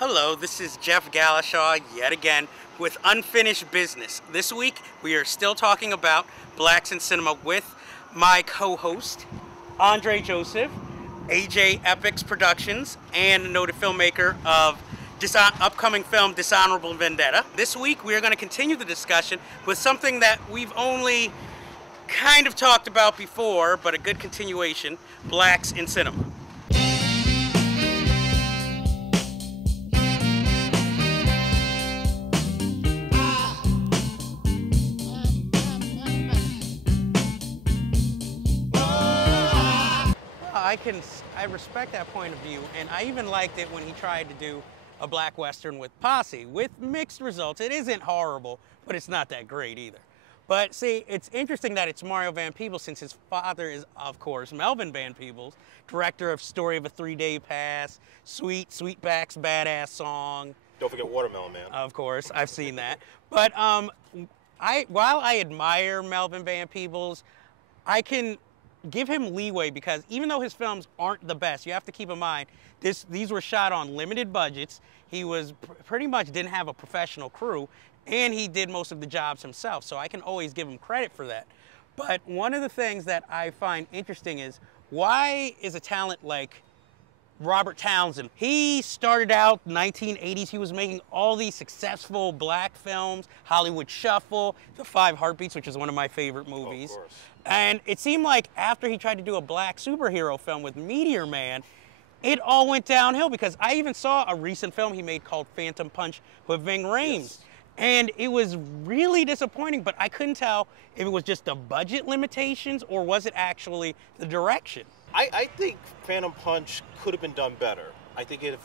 Hello, this is Jeff Gallashaw yet again with Unfinished Business. This week we are still talking about blacks in cinema with my co-host Andre Joseph, AJ Epix Productions, and noted filmmaker of upcoming film Dishonorable Vendetta. This week we are going to continue the discussion with something that we've only kind of talked about before, but a good continuation: blacks in cinema. I respect that point of view, and I even liked it when he tried to do a black Western with Posse, with mixed results. It isn't horrible, but it's not that great either. But see, it's interesting that it's Mario Van Peebles, since his father is, of course, Melvin Van Peebles, director of Story of a 3-Day Pass, Sweetback's Badass Song. Don't forget Watermelon Man. Of course, I've seen that. But while I admire Melvin Van Peebles, I can give him leeway because even though his films aren't the best, you have to keep in mind these were shot on limited budgets. He was pretty much didn't have a professional crew, and he did most of the jobs himself, so I can always give him credit for that. But one of the things that I find interesting is, why is a talent like Robert Townsend? He started out in the 1980s. He was making all these successful black films, Hollywood Shuffle, The Five Heartbeats, which is one of my favorite movies. Of course. And it seemed like after he tried to do a black superhero film with Meteor Man, it all went downhill, because I even saw a recent film he made called Phantom Punch with Ving Rhames. Yes. And it was really disappointing, but I couldn't tell if it was just the budget limitations or was it actually the direction. I think Phantom Punch could have been done better. I think if it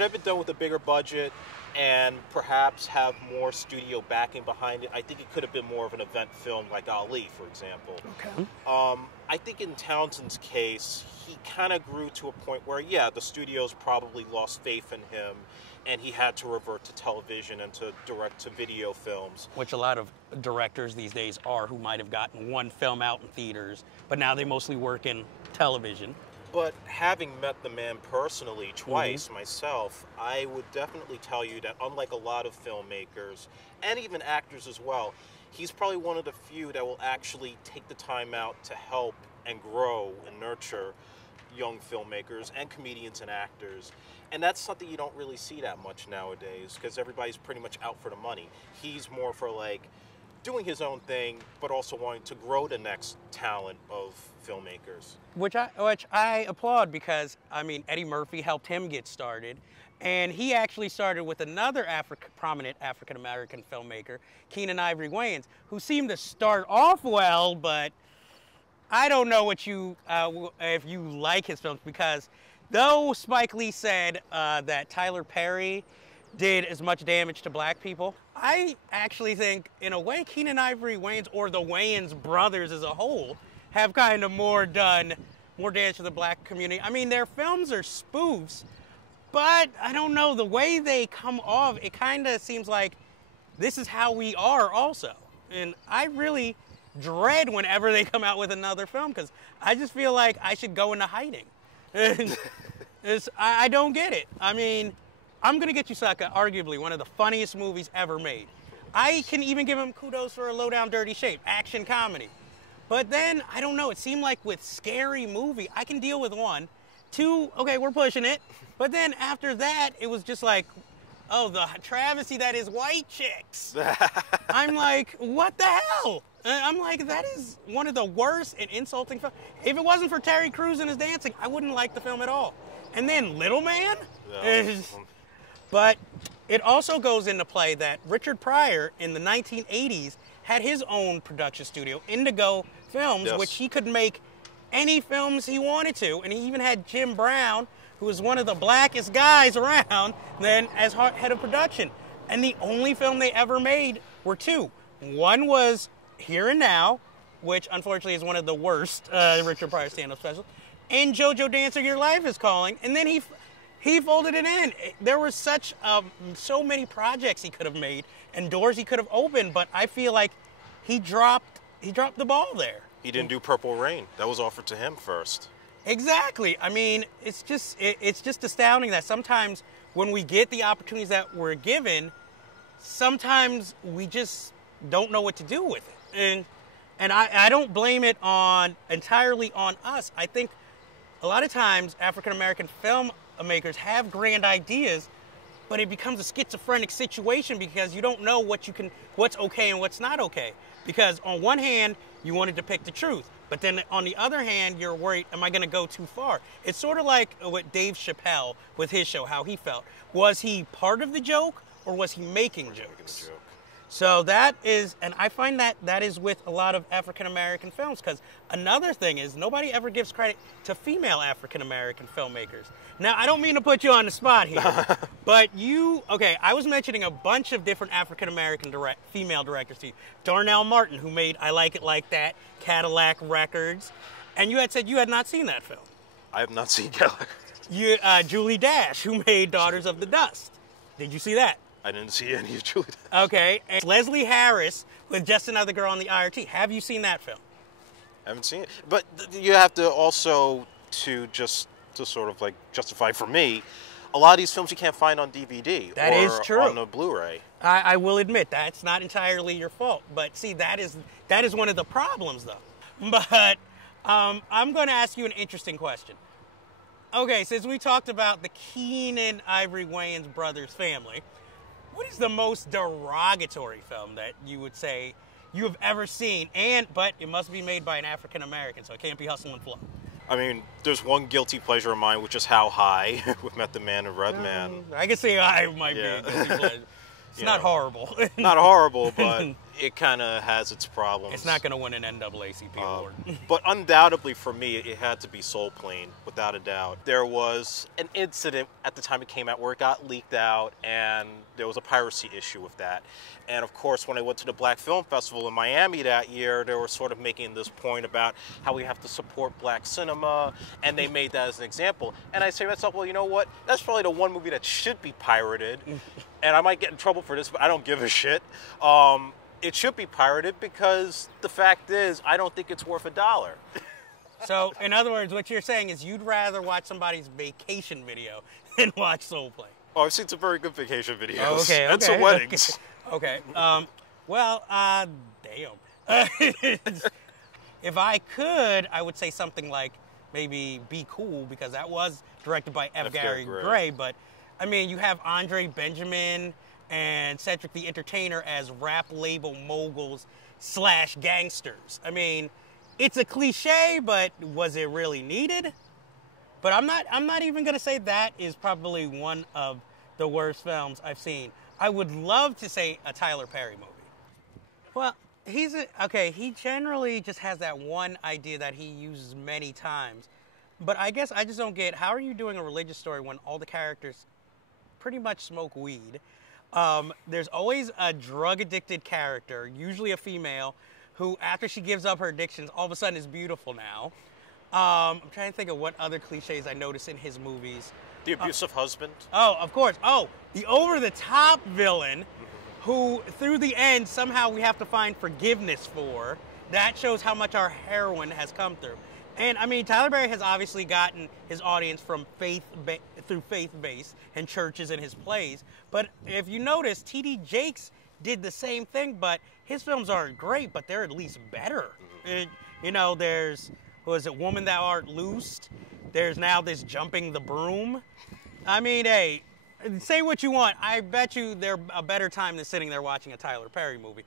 had been done with a bigger budget and perhaps have more studio backing behind it, I think it could have been more of an event film like Ali, for example. Okay. I think in Townsend's case, he kind of grew to a point where, yeah, the studios probably lost faith in him, and he had to revert to television and to direct-to-video films. Which a lot of directors these days are, who might have gotten one film out in theaters, but now they mostly work in television. But having met the man personally twice myself, I would definitely tell you that unlike a lot of filmmakers, and even actors as well, he's probably one of the few that will actually take the time out to help and grow and nurture young filmmakers and comedians and actors. And that's something you don't really see that much nowadays, because everybody's pretty much out for the money. He's more for like doing his own thing, but also wanting to grow the next talent of filmmakers. Which I applaud, because, I mean, Eddie Murphy helped him get started, and he actually started with another prominent African-American filmmaker, Keenen Ivory Wayans, who seemed to start off well, but I don't know if you like his films, because though Spike Lee said that Tyler Perry did as much damage to black people, I actually think, in a way, Keenen Ivory Wayans, or the Wayans brothers as a whole, have kind of more damage to the black community. I mean, their films are spoofs, but I don't know, the way they come off, it kind of seems like this is how we are also. And I really dread whenever they come out with another film, because I just feel like I should go into hiding. I don't get it. I mean, I'm Gonna Get You Sucker, arguably one of the funniest movies ever made. I can even give him kudos for A Low Down Dirty Shape, action comedy. But then, I don't know, it seemed like with Scary Movie, I can deal with 1. 2, okay, we're pushing it. But then after that, it was just like, oh, the travesty that is white chicks. I'm like, what the hell? I'm like, that is one of the worst and insulting films. If it wasn't for Terry Crews and his dancing, I wouldn't like the film at all. And then Little Man? No. But it also goes into play that Richard Pryor in the 1980s had his own production studio, Indigo Films, yes, which he could make any films he wanted to. And he even had Jim Brown, who was one of the blackest guys around, then as head of production. And the only film they ever made were 2. One was Here and Now, which unfortunately is one of the worst Richard Pryor stand-up specials, and JoJo Dancer, Your Life is Calling. And then he folded it in. There were so many projects he could have made and doors he could have opened, but I feel like he dropped the ball there. He didn't do Purple Rain. That was offered to him first. Exactly. I mean, it's just astounding that sometimes when we get the opportunities that we're given, sometimes we just don't know what to do with it. And I don't blame it entirely on us. I think a lot of times African American filmmakers have grand ideas, but it becomes a schizophrenic situation because you don't know what's okay and what's not okay. Because on one hand, you want to depict the truth, but then on the other hand, you're worried, am I going to go too far? It's sort of like what Dave Chappelle with his show, how he felt. Was he part of the joke or was he making jokes? So that is, and I find that is with a lot of African American films, because another thing is nobody ever gives credit to female African American filmmakers. Now, I don't mean to put you on the spot here, but I was mentioning a bunch of different African American female directors to you. Darnell Martin, who made I Like It Like That, Cadillac Records, and you had said you had not seen that film. I have not seen Cadillac. Julie Dash, who made Daughters of the Dust. Did you see that? I didn't see any of Julie Dash. Okay, and Leslie Harris with Just Another Girl on the IRT. Have you seen that film? I haven't seen it. But you have to also, to sort of like justify for me, a lot of these films you can't find on DVD that is true. On a Blu-ray. I will admit that's not entirely your fault. But see, that is one of the problems, though. But I'm going to ask you an interesting question. Okay, since we talked about the Keenan Ivory Wayans brothers family, what is the most derogatory film that you would say you have ever seen? But it must be made by an African American, so it can't be Hustle and Flow. I mean, there's one guilty pleasure of mine, which is How High with Method Man and Redman. I can see I might be a guilty pleasure. It's not horrible. Not horrible, but it kind of has its problems. It's not going to win an NAACP award. But undoubtedly for me, it had to be Soul Plane, without a doubt. There was an incident at the time it came out where it got leaked out, and there was a piracy issue with that. And of course, when I went to the Black Film Festival in Miami that year, they were sort of making this point about how we have to support black cinema, and they made that as an example. And I say to myself, well, you know what? That's probably the one movie that should be pirated. And I might get in trouble for this, but I don't give a shit. It should be pirated because the fact is, I don't think it's worth $1. So, in other words, what you're saying is you'd rather watch somebody's vacation video than watch Soul Plane. Oh, I've seen some very good vacation videos. Oh, okay. And some weddings. Okay. Damn. If I could, I would say something like maybe Be Cool, because that was directed by F. Gary Gray. But, I mean, you have Andre Benjamin and Cedric the Entertainer as rap label moguls / gangsters. I mean, it's a cliche, but was it really needed? But I'm not even gonna say that is probably one of the worst films I've seen. I would love to say a Tyler Perry movie. Well, he generally just has that one idea that he uses many times. But I guess I just don't get, how are you doing a religious story when all the characters pretty much smoke weed? There's always a drug-addicted character, usually a female, who after she gives up her addictions, all of a sudden is beautiful now. I'm trying to think of what other cliches I notice in his movies. The abusive husband. Oh, of course. Oh, the over-the-top villain who, through the end, somehow we have to find forgiveness for. That shows how much our heroine has come through. And, I mean, Tyler Perry has obviously gotten his audience from through faith-based and churches and his plays. But if you notice, T.D. Jakes did the same thing, but his films aren't great, but they're at least better. There's, Woman Thou Art Loosed? There's now this Jumping the Broom. I mean, hey, say what you want. I bet you they're a better time than sitting there watching a Tyler Perry movie.